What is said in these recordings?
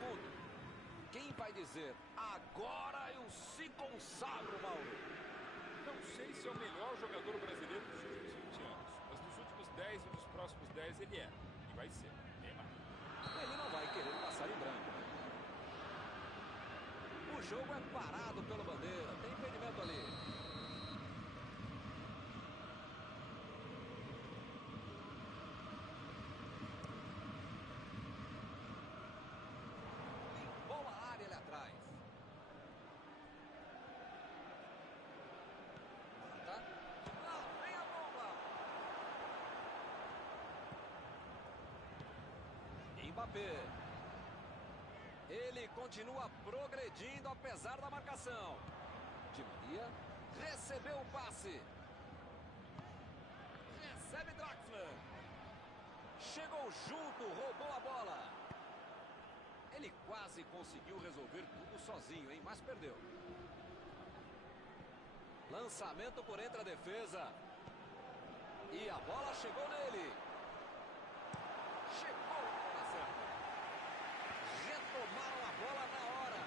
segundo. Quem vai dizer, agora eu se consagro, Mauro? Não sei se é o melhor jogador brasileiro dos últimos 20 anos, mas nos últimos 10 e nos próximos 10 ele é. E vai ser. Neymar. Ele não vai querer passar em branco. O jogo é parado pela bandeira. Tem impedimento ali. Limpou a área ali atrás. Mata. Lá vem a bomba. Mbappé. Ele continua progredindo apesar da marcação. Di Maria recebeu o passe. Recebe Draxler. Chegou junto, roubou a bola. Ele quase conseguiu resolver tudo sozinho, hein? Mas perdeu. Lançamento por entre a defesa. E a bola chegou nele. Chegou na certa. Retomaram a bola na hora.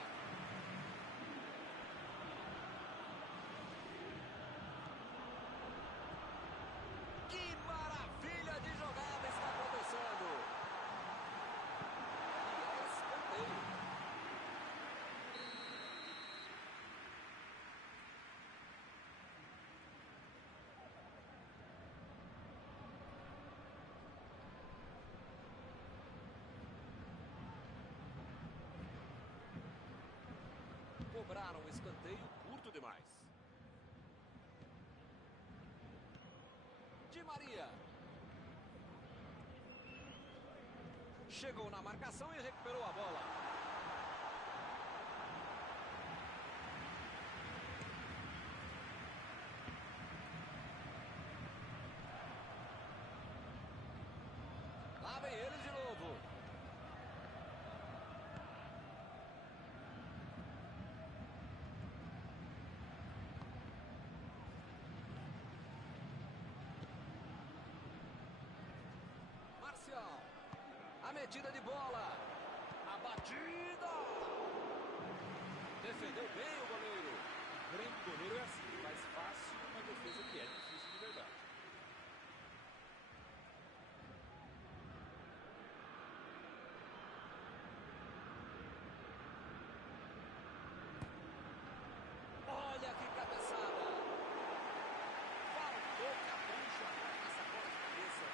Que maravilha de jogada está acontecendo. E é escanteio. Cobraram um escanteio curto demais. Di Maria. Chegou na marcação e recuperou a bola. Lá vem eles de novo. Marcial. A metida de bola. A batida. Defendeu bem o goleiro. O grande goleiro é assim, faz fácil uma defesa que é difícil de verdade. Olha que cabeçada. Faltou capricho agora nessa bola de cabeça.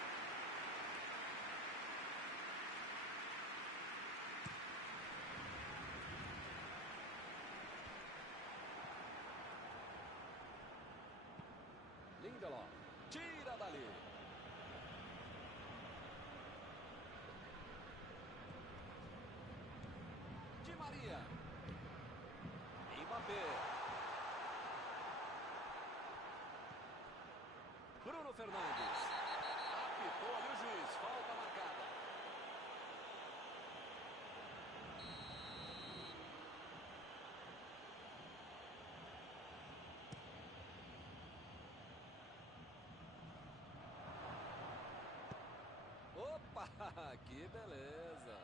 Lindelof. Tira dali. Di Maria. Mbappé. Bruno Fernandes. Apitou ali o juiz. Falta marcada. Opa, que beleza.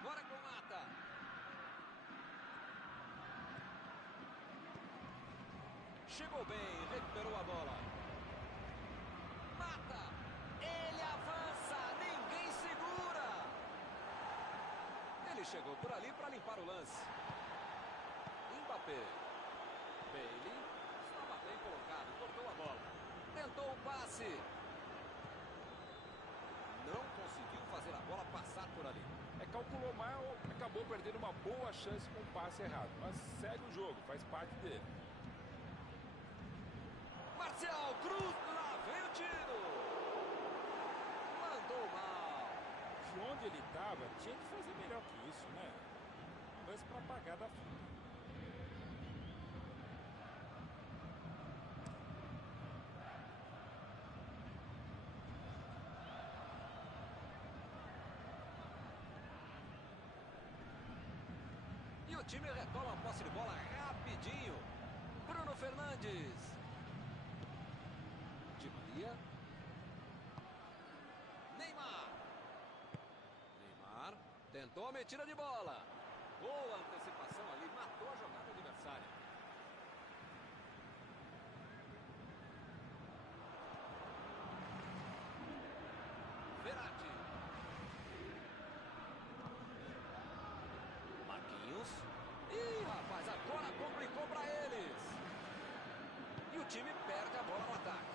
Agora com Mata. Chegou bem, recuperou a bola. Mata. Ele avança, ninguém segura. Ele chegou por ali para limpar o lance. Mbappé. Bailey estava bem colocado, cortou a bola. Tentou o passe. Não conseguiu fazer a bola passar por ali. Calculou mal, acabou perdendo uma boa chance com o passe errado. Mas segue o jogo, faz parte dele. Marcial, cruz, lá vem o tiro. Mandou mal. De onde ele estava, tinha que fazer melhor que isso, né? Um lance para apagar da fita. o time retoma a posse de bola rapidinho. Bruno Fernandes. Di Maria. Neymar. Neymar tentou a metida de bola. Boa antecipação ali, matou a jogada adversária. Verratti. Marquinhos. Ih, rapaz, agora complicou para eles. E o time perde a bola no ataque.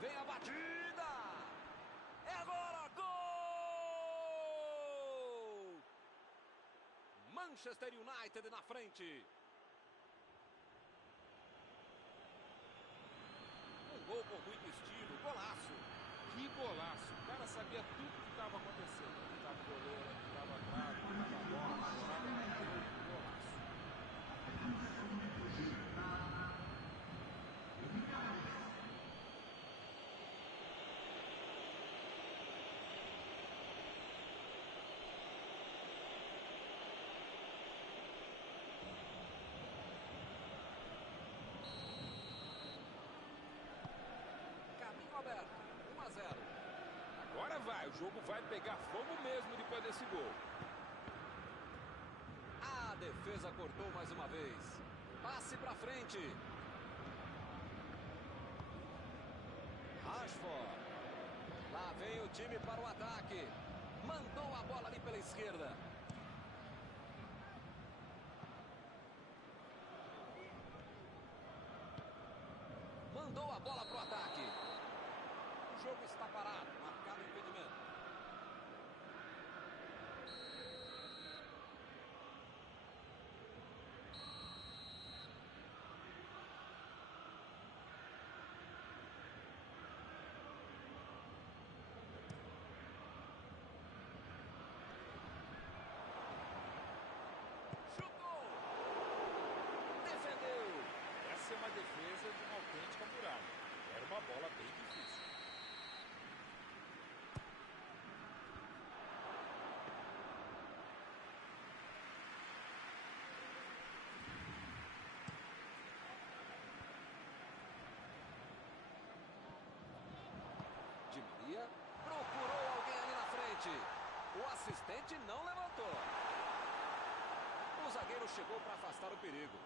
Vem a batida. É agora, gol! Manchester United na frente. Um gol com muito estilo, golaço. Que golaço. O cara sabia tudo o que estava acontecendo. Onde estava o goleiro, onde estava atrás, onde estava a bola, golaço. Caminho aberto, 1 a 0. Agora vai, o jogo vai pegar fogo mesmo depois desse gol. A defesa cortou mais uma vez. Passe pra frente. Rashford. Lá vem o time para o ataque. Mandou a bola ali pela esquerda. Mandou a bola pro ataque. O jogo está parado. Marcado impedimento. Chutou. Defendeu. Essa é uma defesa de uma autêntica muralha. Era uma bola bem difícil. Di Maria procurou alguém ali na frente. O assistente não levantou. O zagueiro chegou para afastar o perigo.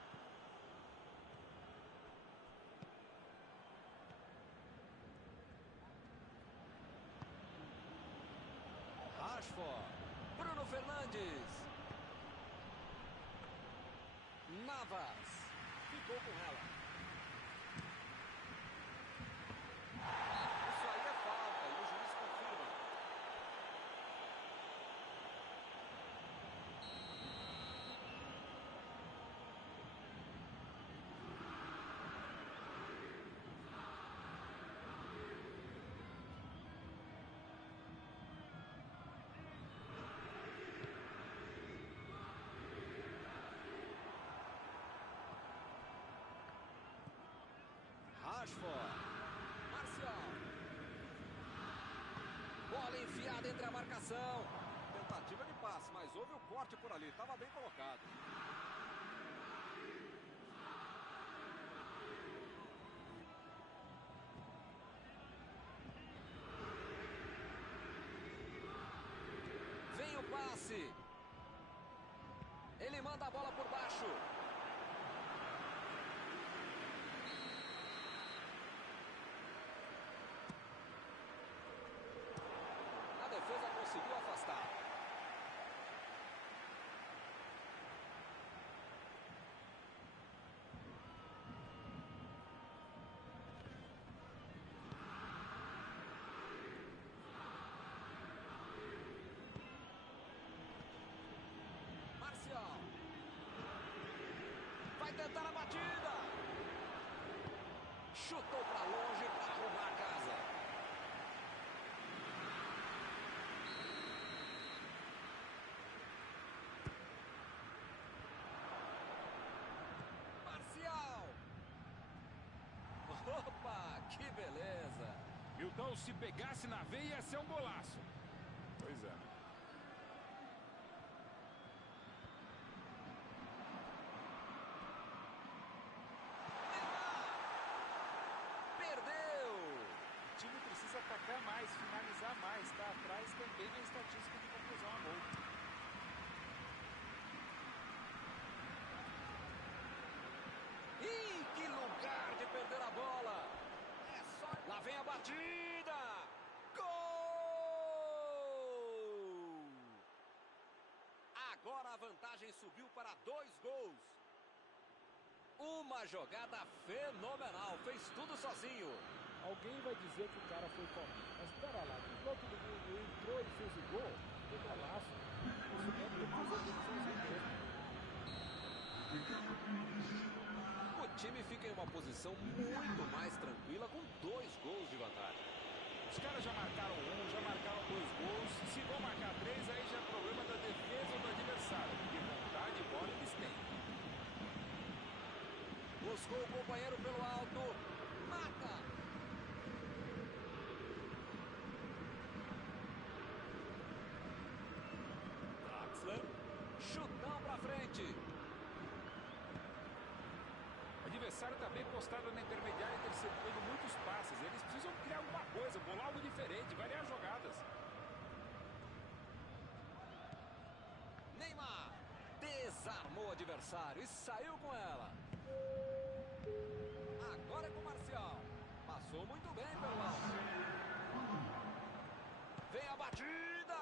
Rashford. Bruno Fernandes. Navas. Ficou com ela. Isso aí é falta e o juiz confirma. Rashford. Marcial. Bola enfiada entre a marcação. Tentativa de passe, mas houve o corte por ali. Estava bem colocado. Vem o passe. Ele manda a bola por baixo. A defesa conseguiu afastar. Marcial. Vai tentar a batida. Chutou para longe para arrumar a casa. Marcial. Opa, que beleza. Milton, se pegasse na veia, ia ser um golaço. Pois é. marcar mais, finalizar mais. Está atrás também na estatística de conclusão a gol. Ih, que lugar de perder a bola! Lá vem a batida! Gol! Agora a vantagem subiu para 2 gols. Uma jogada fenomenal, fez tudo sozinho. Alguém vai dizer que o cara foi calminho, mas espera lá, driblou todo mundo, entrou e fez o gol, que golaço. Isso mesmo, tem que fazer tudo sozinho mesmo. O time fica em uma posição muito mais tranquila com 2 gols de vantagem. Os caras já marcaram 1, já marcaram 2 gols. Se vão marcar 3, aí já é problema da defesa ou do adversário, porque vontade de bola eles têm. Buscou o companheiro pelo alto. Mata! Draxler. Chutão pra frente. O adversário está bem postado na intermediária, interceptando muitos passes. Eles precisam criar alguma coisa, bolar algo diferente, variar jogadas. Neymar desarmou o adversário e saiu com ela. Agora é com o Marcial. Passou muito bem pelo alto. Vem a batida.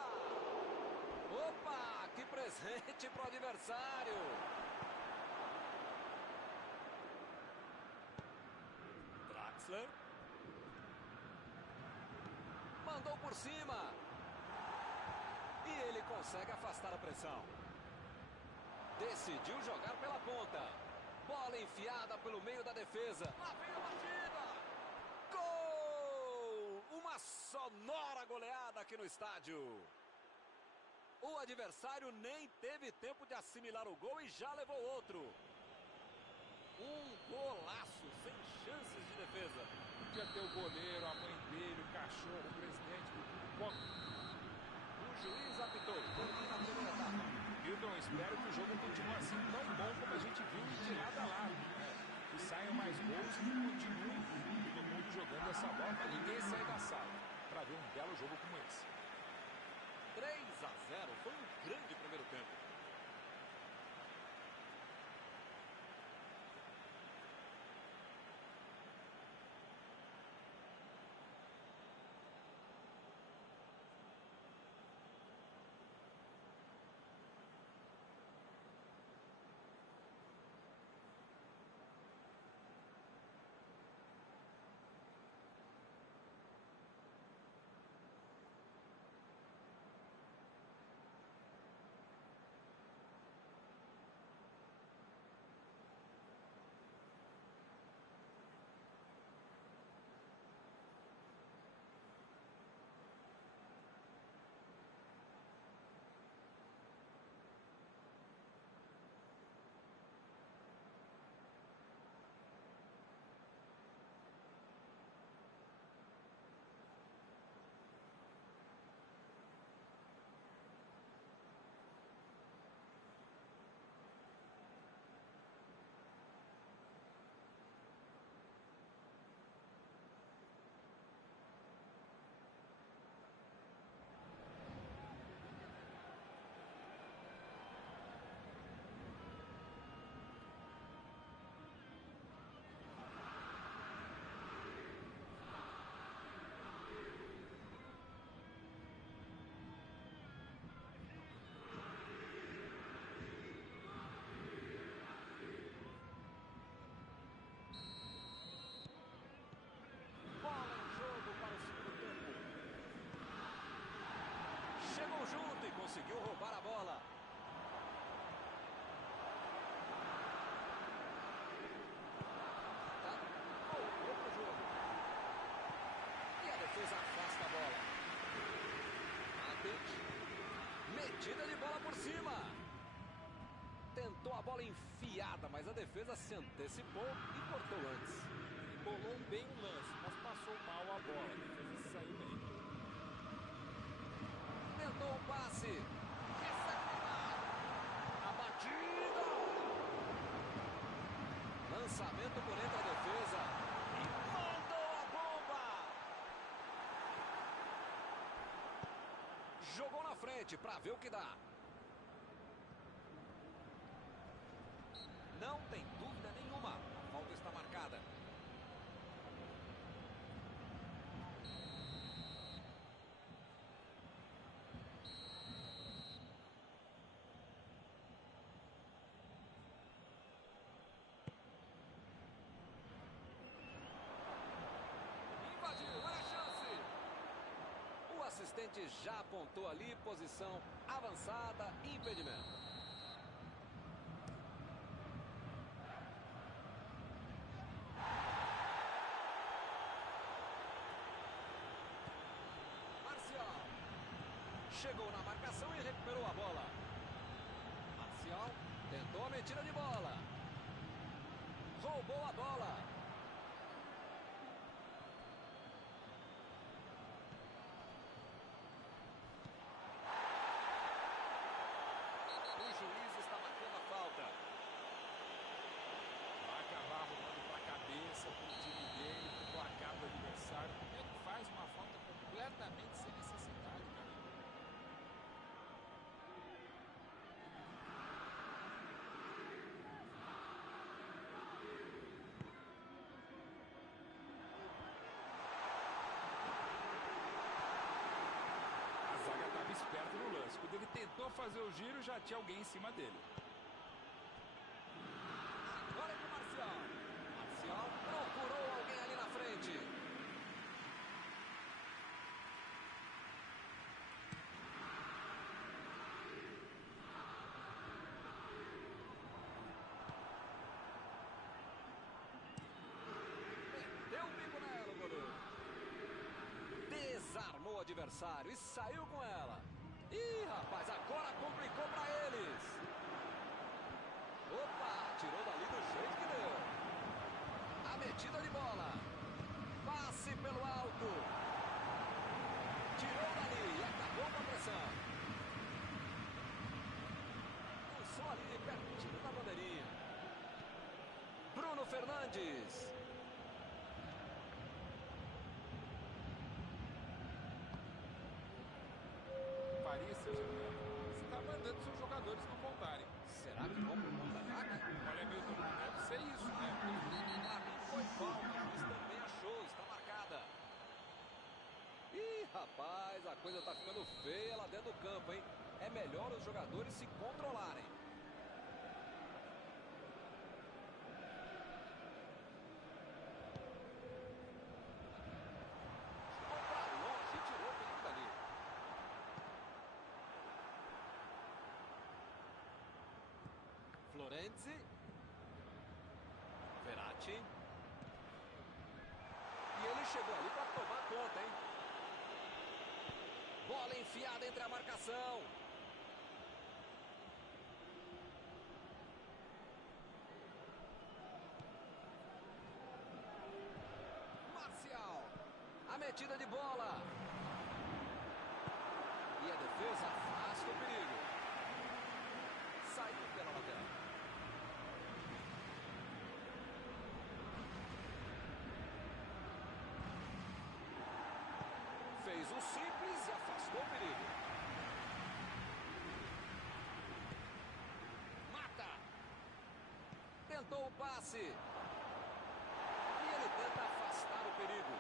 Opa, que presente para o adversário. Draxler. Mandou por cima. E ele consegue afastar a pressão. Decidiu jogar pela ponta. Bola enfiada pelo meio da defesa. Lá vem a batida. Gol! Uma sonora goleada aqui no estádio. O adversário nem teve tempo de assimilar o gol e já levou outro. Um golaço sem chances de defesa. Podia ter o goleiro, a mãe dele, o cachorro, o presidente do clube. O juiz apitou. Termina a primeira etapa. Milton, espero que o jogo continue assim tão bom como a gente viu de lado a lado. Que saiam mais gols e que continue todo mundo jogando essa bola para ninguém sair da sala. Para ver um belo jogo como esse. 3-0. Foi um grande primeiro tempo. Junto e conseguiu roubar a bola. Voltou pro jogo. E a defesa afasta a bola. Atente. Metida de bola por cima. Tentou a bola enfiada, mas a defesa se antecipou e cortou antes. Bolou bem o lance, mas passou mal a bola. A defesa saiu bem. Tentou o passe. Recebe a batida. Lançamento por entre a defesa. E mandou a bomba. frente para ver o que dá. Não tem dúvida nenhuma. A falta está marcada. Invadiu, olha a chance. O assistente já apontou ali, posição avançada, impedimento. Chegou na marcação e recuperou a bola. Marcial tentou a metida de bola. Roubou a bola. O juiz está marcando a falta. Vai acabar arrumando para a cabeça, para o time dele, para o placar do adversário. Como é que faz uma falta completamente sem necessidade, cara? Esperto no lance. Quando ele tentou fazer o giro, já tinha alguém em cima dele. Agora é com o Marcial. Marcial procurou alguém ali na frente. Deu um bico nela, o goleiro. Desarmou o adversário e saiu com ela. Ih, rapaz, agora complicou para eles. Opa, tirou dali do jeito que deu. A metida de bola. Passe pelo alto. Tirou dali e acabou com a pressão. Lançou ali pertinho da bandeirinha. Bruno Fernandes. Faria seus você está mandando seus jogadores não voltarem. Será que vão pro contra-ataque? Olha, Milton, deve ser isso, né? Pra mim foi falta, o juiz também achou, está marcada. Ih, rapaz, a coisa tá ficando feia lá dentro do campo, hein? É melhor os jogadores se controlarem. Jogou pra longe e tirou o perigo dali. Florenzi. Verratti. E ele chegou ali para tomar conta, hein? Bola enfiada entre a marcação. Marcial. A metida de bola. E a defesa afasta o perigo. Saiu pela lateral. Fez o simples e afastou o perigo. Mata. Tentou o passe. E ele tenta afastar o perigo.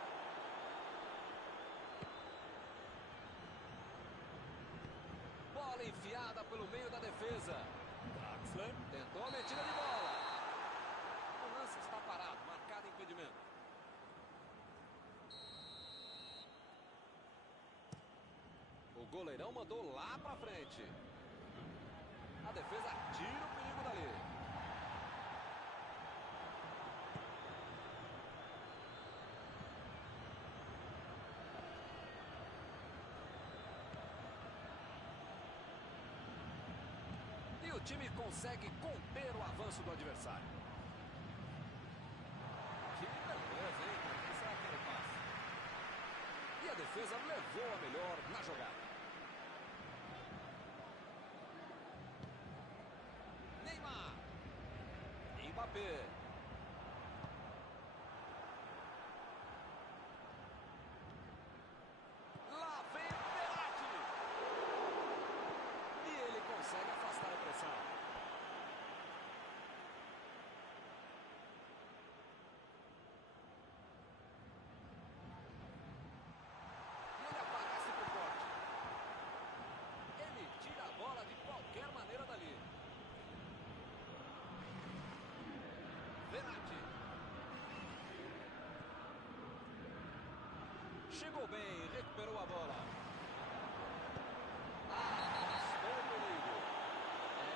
Bola enfiada pelo meio da defesa. Draxler tentou a metida de bola. O lance está parado, marcado impedimento. O goleirão mandou lá pra frente. A defesa tira o perigo dali. E o time consegue conter o avanço do adversário. Que beleza, hein? Quem será que ele passa? E a defesa levou a melhor na jogada. Neymar. Mbappé. Lá vem o Verratti. Chegou bem, recuperou a bola. Afastou o perigo.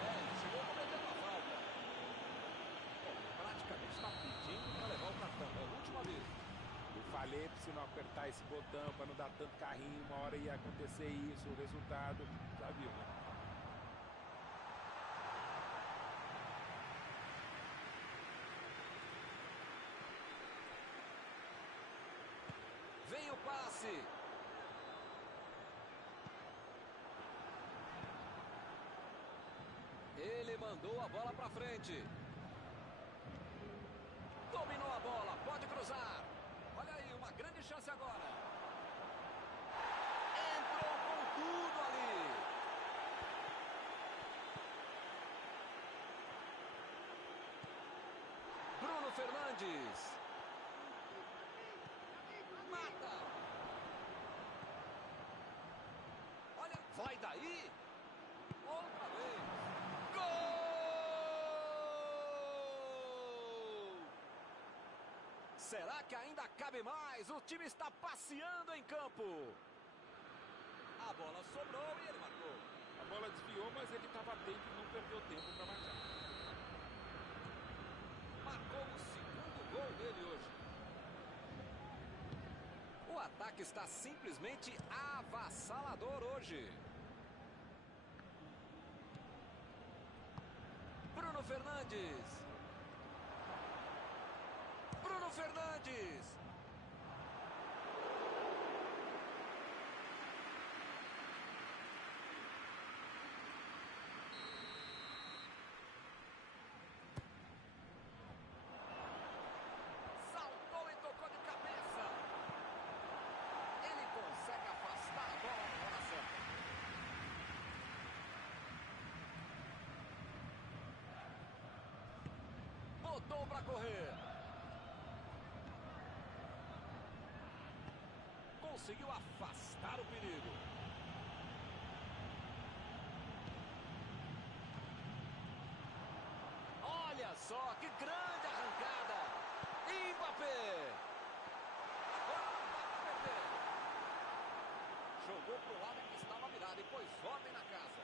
Ele chegou cometendo a falta. Praticamente está pedindo para levar o cartão. É o último aviso. Eu falei para você não apertar esse botão, para não dar tanto carrinho. Uma hora ia acontecer isso, o resultado. Já viu, né? Vem o passe. Ele mandou a bola para frente. Dominou a bola, pode cruzar. Olha aí, uma grande chance agora. Entrou com tudo ali. Bruno Fernandes. Mata. Olha, vai daí. Outra vez. Gol! Será que ainda cabe mais? O time está passeando em campo. A bola sobrou e ele marcou. A bola desviou, mas ele estava atento e não perdeu tempo para marcar. Marcou o segundo gol dele hoje. O ataque está simplesmente avassalador hoje. Bruno Fernandes. Bruno Fernandes. Saltou e tocou de cabeça. Ele consegue afastar a bola na hora certa. Botou para correr. Conseguiu afastar o perigo. Olha só que grande arrancada. Mbappé. Agora não dá para perder. Jogou para o lado que estava virado e pôs ordem na casa.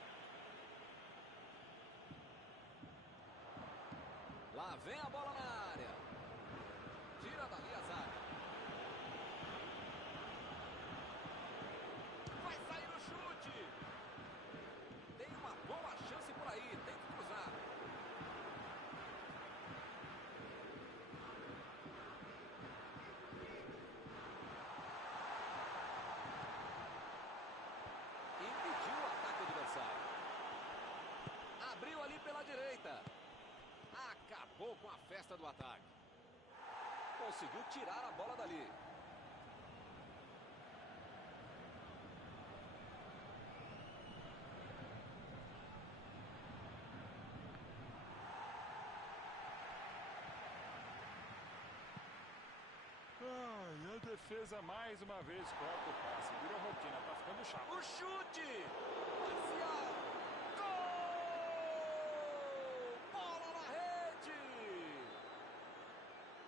Lá vem a bola na área. Tira dali a zaga. Vai sair o chute. Tem uma boa chance por aí. Tem que cruzar. Impediu o ataque adversário. Abriu ali pela direita. Acabou com a festa do ataque. Conseguiu tirar a bola dali. E a defesa mais uma vez corta o passe. Virou rotina, tá ficando chato. O chute! Marcial! Gol! Bola na rede!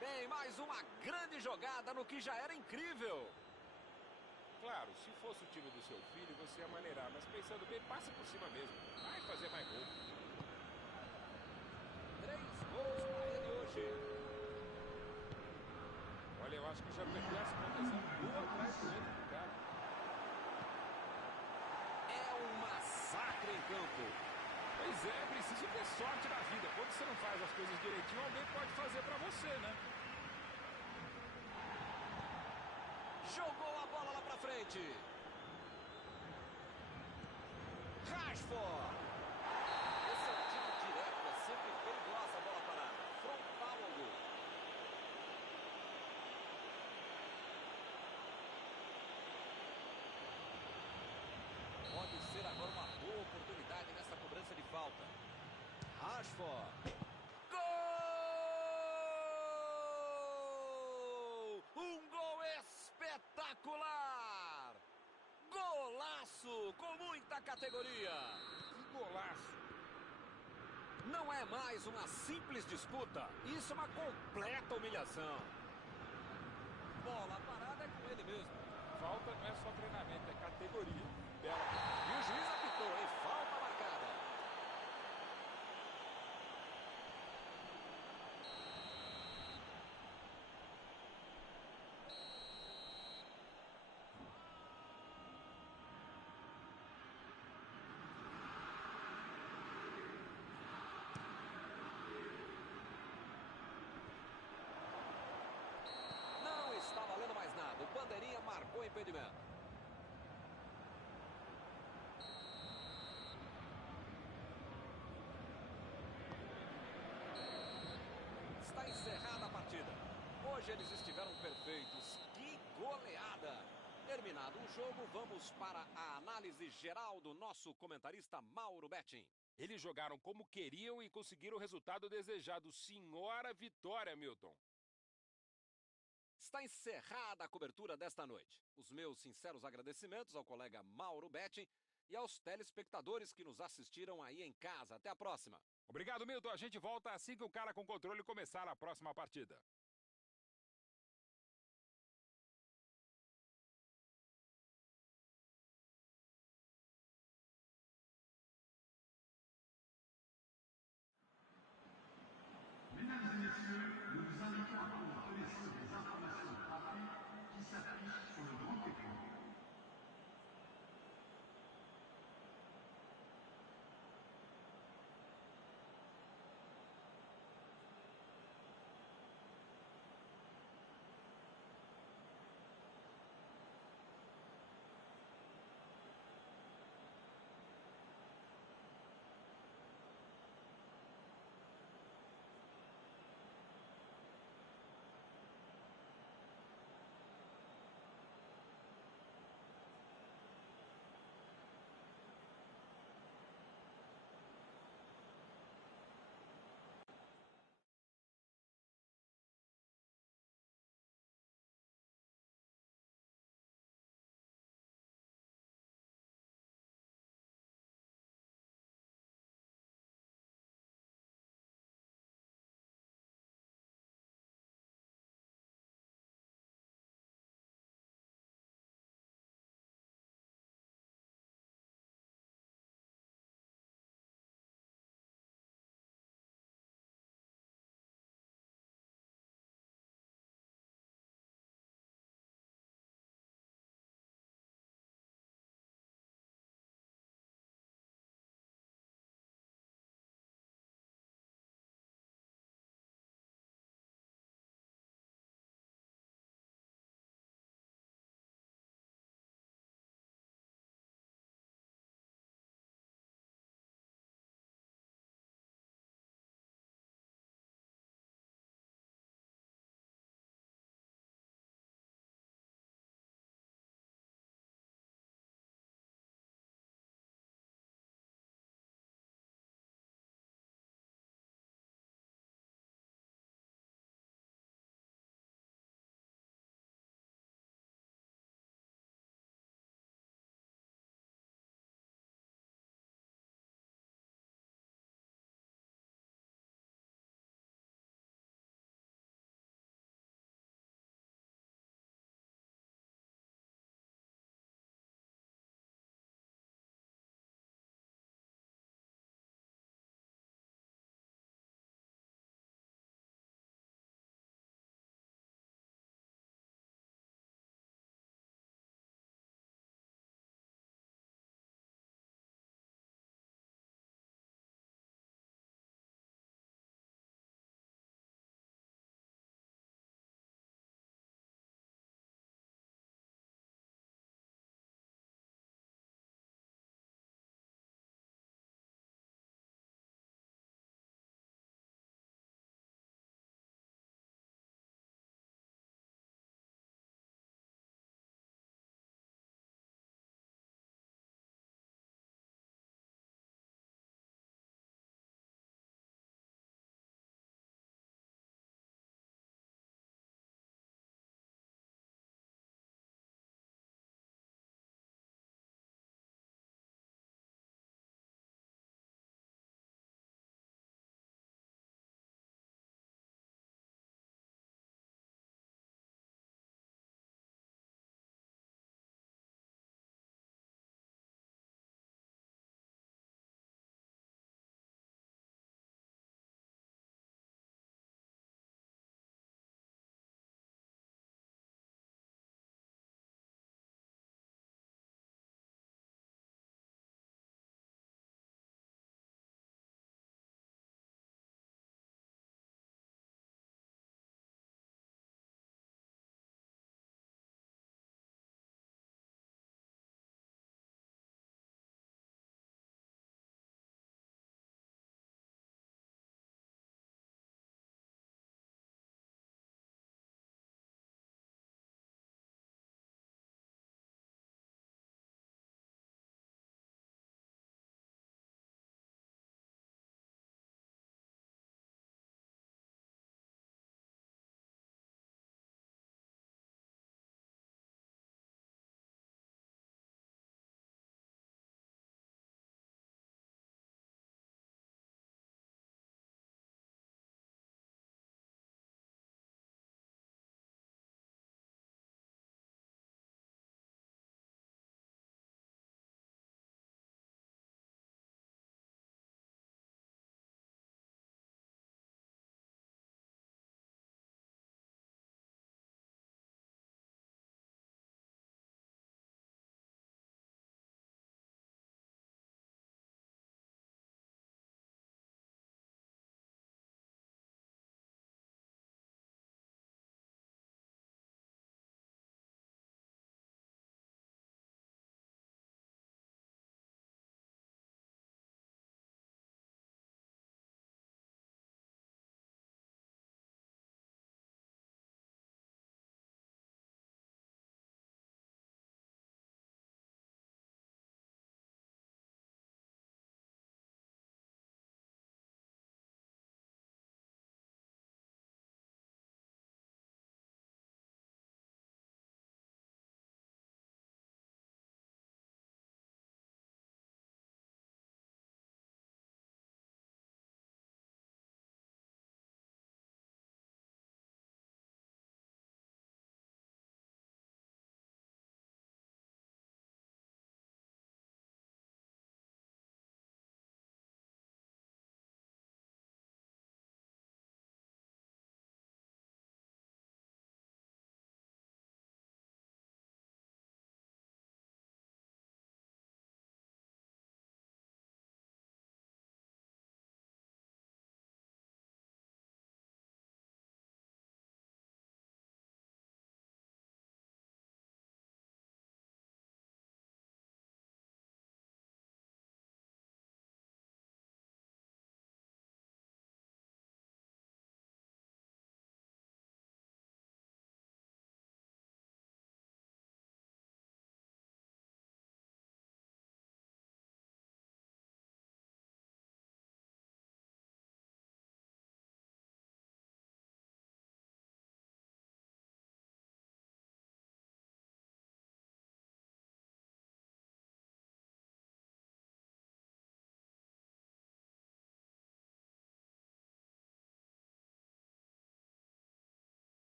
Bem, mais uma grande jogada no que já era incrível. Claro, se fosse o time do seu filho, você ia maneirar. Mas pensando bem, passa por cima mesmo. Vai fazer mais gol. 3 gols para ele hoje. Olha, eu acho que já perdi as contas. É um gol atrás do outro do cara. É um massacre em campo. Pois é, preciso ter sorte na vida. Quando você não faz as coisas direitinho, alguém pode fazer pra você, né? Jogou a bola lá pra frente. Rashford. Esse é um tiro direto, é sempre perigosa a bola parada. Frontal ao gol. Pode ser agora uma boa oportunidade nessa cobrança de falta. Rashford. Gol! Um gol espetacular! Golaço com muita categoria. Que golaço! Não é mais uma simples disputa. Isso é uma completa humilhação. Bola parada é com ele mesmo. Falta categoria. Bela. E o juiz apitou, hein? Falta marcada. Não está valendo mais nada. O bandeirinha marcou o impedimento. Está encerrada a partida. Hoje eles estiveram perfeitos. Que goleada! Terminado o jogo, vamos para a análise geral do nosso comentarista Mauro Betting. Eles jogaram como queriam e conseguiram o resultado desejado. Senhora vitória, Milton. Está encerrada a cobertura desta noite. Os meus sinceros agradecimentos ao colega Mauro Betting e aos telespectadores que nos assistiram aí em casa. Até a próxima. Obrigado, Milton. A gente volta assim que o cara com controle começar a próxima partida. Mesdames et messieurs, nous vous invitons à prendre connaissance des informations de trafic qui s'affichent sur le grand écran.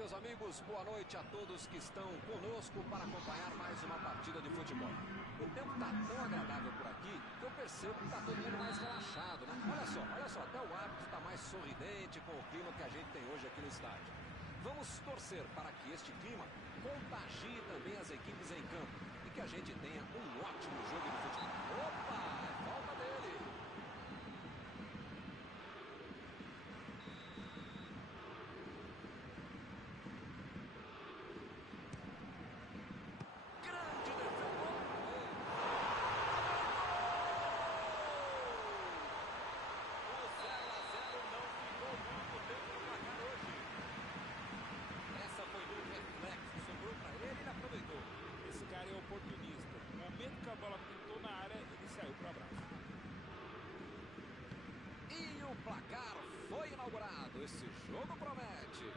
meus amigos, boa noite a todos que estão conosco para acompanhar mais uma partida de futebol. O tempo está tão agradável por aqui que eu percebo que está todo mundo mais relaxado, né? Olha só, até o árbitro está mais sorridente com o clima que a gente tem hoje aqui no estádio. Vamos torcer para que este clima contagie também as equipes em campo e que a gente tenha um ótimo jogo de futebol. Opa, é falta dele. Oportunista. No momento que a bola pintou na área, ele saiu para abraço. E o placar foi inaugurado. Esse jogo promete.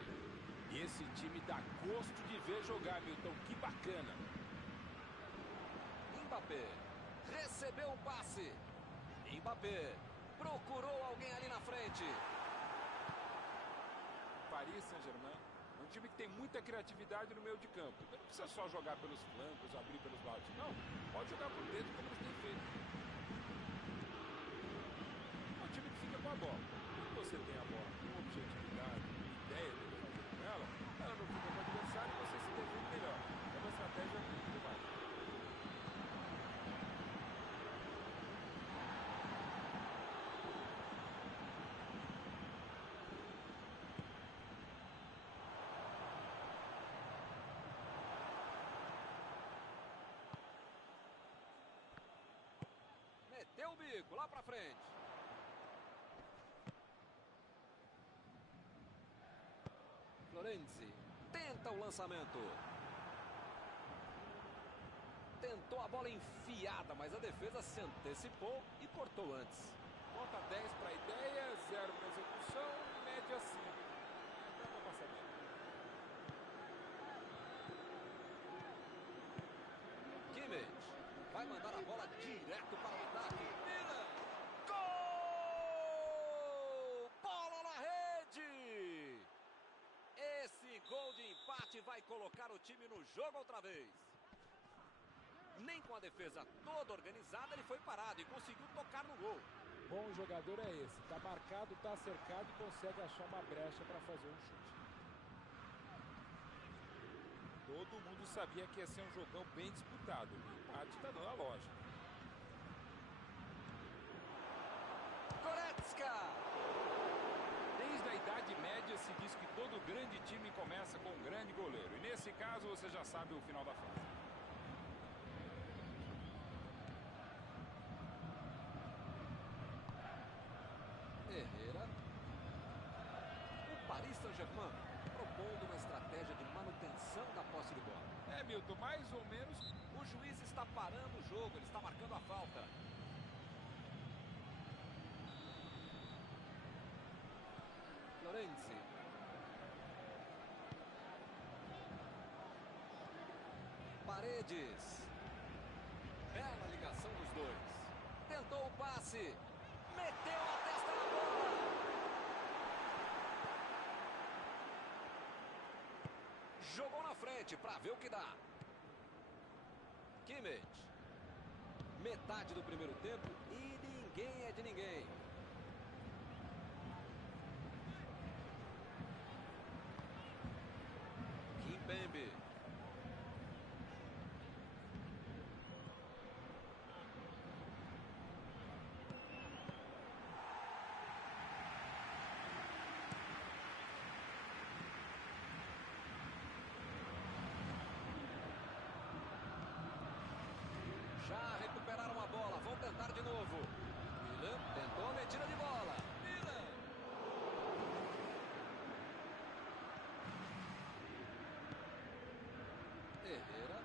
E esse time dá gosto de ver jogar, Milton. Que bacana. Mbappé recebeu o passe. Mbappé procurou alguém ali na frente. Paris Saint-Germain é um time que tem muita criatividade no meio de campo. Não precisa só jogar pelos flancos, abrir pelos lados. Não, pode jogar por dentro como eles têm feito. É um time que fica com a bola. Quando você tem a bola com objetividade, ideia do que fazer com ela, ela não fica com o adversário e você se defende melhor. É uma estratégia muito válida. Meteu o bico lá pra frente. Florenzi tenta o lançamento. Tentou a bola enfiada, mas a defesa se antecipou e cortou antes. Nota 10 para a ideia, 0 para a execução, média 5. Dá para passar bem. Kimmich vai mandar a bola direto para o ataque. Mira! Gol! Bola na rede! Esse gol de empate vai colocar o time no jogo outra vez. Nem com a defesa toda organizada ele foi parado e conseguiu tocar no gol. Bom jogador é esse. Tá marcado, tá cercado e consegue achar uma brecha para fazer um chute. Todo mundo sabia que ia ser um jogão bem disputado. O empate tá dando a loja. Goretzka! Desde a Idade Média se diz que todo grande time começa com um grande goleiro. E nesse caso você já sabe o final da frase. Herrera. O Paris Saint-Germain propondo uma estratégia de manutenção da posse de bola. É, Milton, mais ou menos. O juiz está parando o jogo, ele está marcando a falta. Florenzi. Paredes. Bela ligação dos dois. Tentou o passe. Meteu a testa na bola. Jogou na frente para ver o que dá. Kimmich. Metade do primeiro tempo e ninguém é de ninguém. Kimpembe. Já recuperaram a bola, vão tentar de novo. Milan tentou a metida de bola. Milan. Herrera.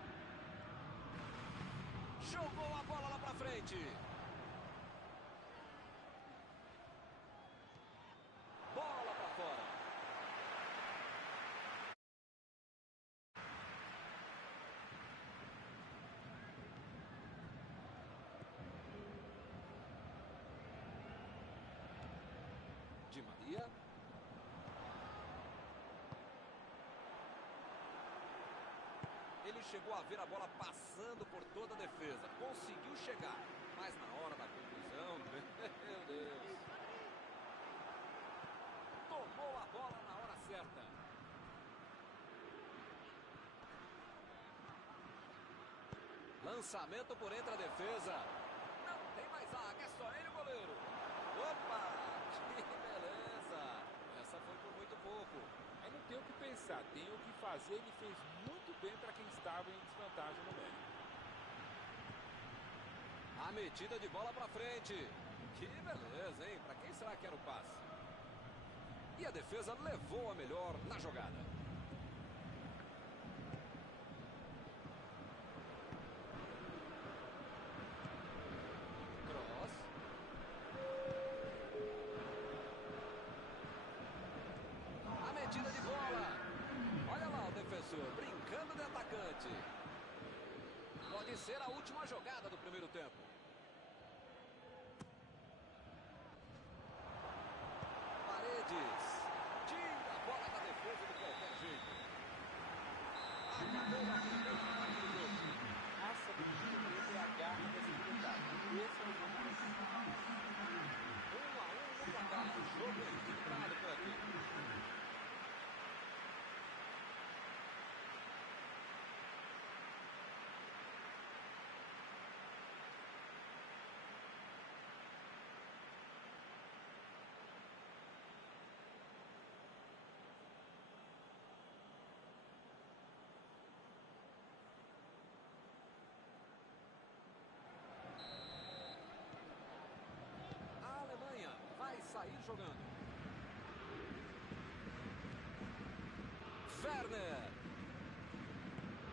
Jogou a bola lá pra frente. Bola pra fora. Di Maria. chegou a ver a bola passando por toda a defesa. Conseguiu chegar, mas na hora da conclusão, meu Deus. Tomou a bola na hora certa. Lançamento por entre a defesa. Não tem mais zaga, é só ele o goleiro. Opa, que beleza. Essa foi por muito pouco. Aí não tem o que pensar, tem o que fazer. Ele fez muito bem para quem estava em desvantagem no meio. A metida de bola para frente. Que beleza, hein? Para quem será que era o passe? E a defesa levou a melhor na jogada. Cross. A metida de bola. Olha lá o defensor brincando de atacante. Pode ser a última jogada do primeiro tempo. Paredes. Tira a bola da defesa de qualquer jeito. Acabou a primeira parte do jogo. Raça do time e a garra desse detalhe. Esse é o jogo principal. 1-1 no placar. Jogo equilibrado por aqui. A Alemanha vai sair jogando. Werner.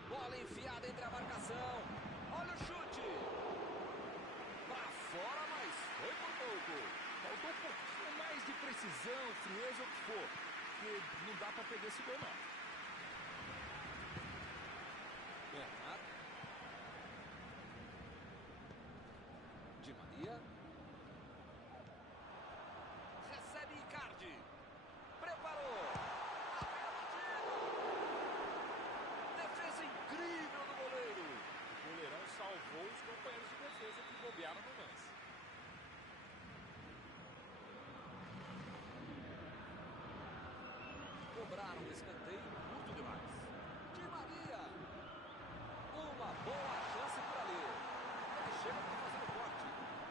Bola enfiada entre a marcação. Olha o chute. Pra fora, mas foi por pouco. Faltou um pouquinho mais de precisão, frieza ou o que for. Porque não dá para perder esse gol, não. Bernard. Di Maria. Recebe Icardi. Preparou. Abriu a batida. Defesa incrível do goleiro. O goleirão salvou os companheiros de defesa que bobearam no lance. Cobraram um escanteio curto demais. Di Maria. Uma boa chance por ali. Ele chega para fazer o corte.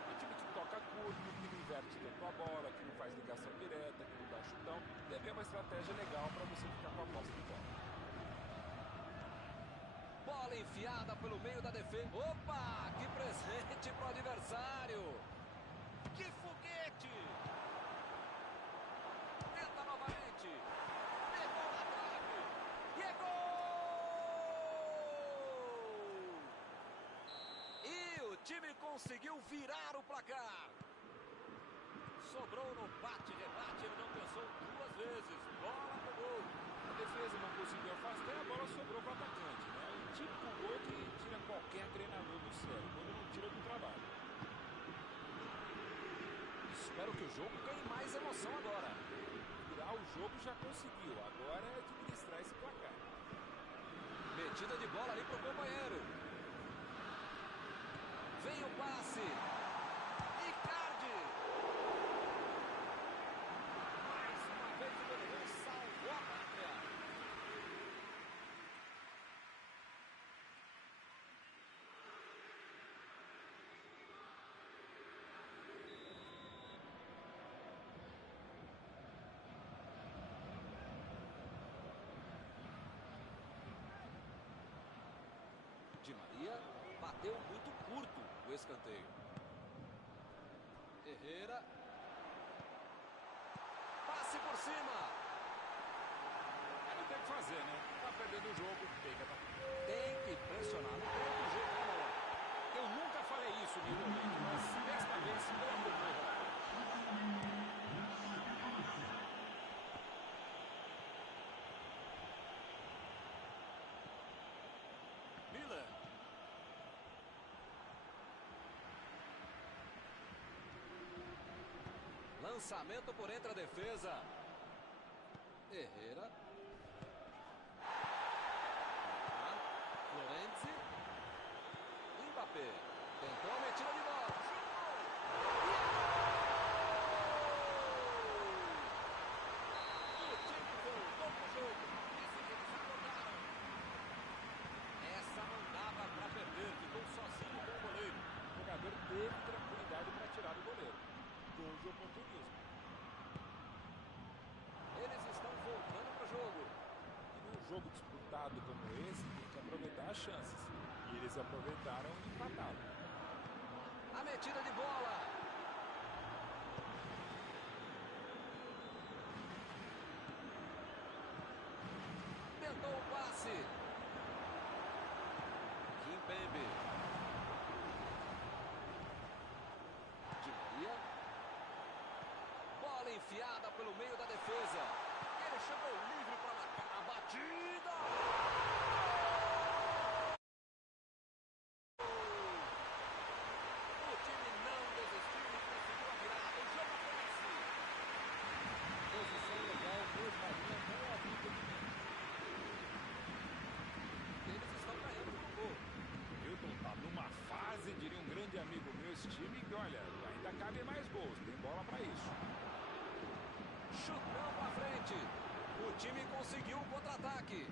O time que toca curto, que não inverte tanto a bola, que não faz ligação direta, que não dá chutão, deve ter uma estratégia legal para você ficar com a posse de bola. Bola enfiada pelo meio da defesa. Opa, que presente pro adversário. Que foguete. Tenta novamente. Pegou na trave. E é gol! E o time conseguiu virar o placar. Sobrou no bate-rebate. Ele não pensou duas vezes. Bola pro gol. A defesa não conseguiu afastar e a bola sobrou para o atacante, né? O típico gol que tira qualquer treinador do sério, quando não tira do trabalho. Espero que o jogo ganhe mais emoção agora. Virar o jogo já conseguiu, agora é administrar esse placar. Metida de bola ali pro companheiro. Vem o passe. Icardi. Mais uma vez o goleiro salvou a pátria. Di Maria bateu muito curto o escanteio. Herrera. Passe por cima. Aí não tem o que fazer, né? Tá perdendo o jogo, tem que atacar. Tem que pressionar. Não tem outro jeito, né, Mauro? Eu nunca falei isso, Nilo, mas desta vez eu acompanho. Miller. Lançamento por entre a defesa. Herrera. Florenzi. Mendy. Mbappé. Tentou a metida de bola. E o time voltou pro jogo. Esse que eles acordaram. Essa não dava para perder. Ficou sozinho com o goleiro. O jogador teve tranquilidade para tirar o goleiro. Gol de oportunismo. Eles estão voltando para o jogo. E num jogo disputado como esse, tem que aproveitar as chances. E eles aproveitaram e empataram. A metida de bola. Tentou o passe. Kimpembe. Di Maria. Bola enfiada pelo meio da defesa. Ele chegou livre para marcar a batida. O time não desistiu e conseguiu a virada. O jogo cresce. Posição legal, mesmo a linha não é a vida de mim. Eles estão ganhando por gol. O Milton tá numa fase, diria um grande amigo meu, esse time, que olha, ainda cabe mais gols, tem bola para isso. Chutão pra frente. O time conseguiu o contra-ataque.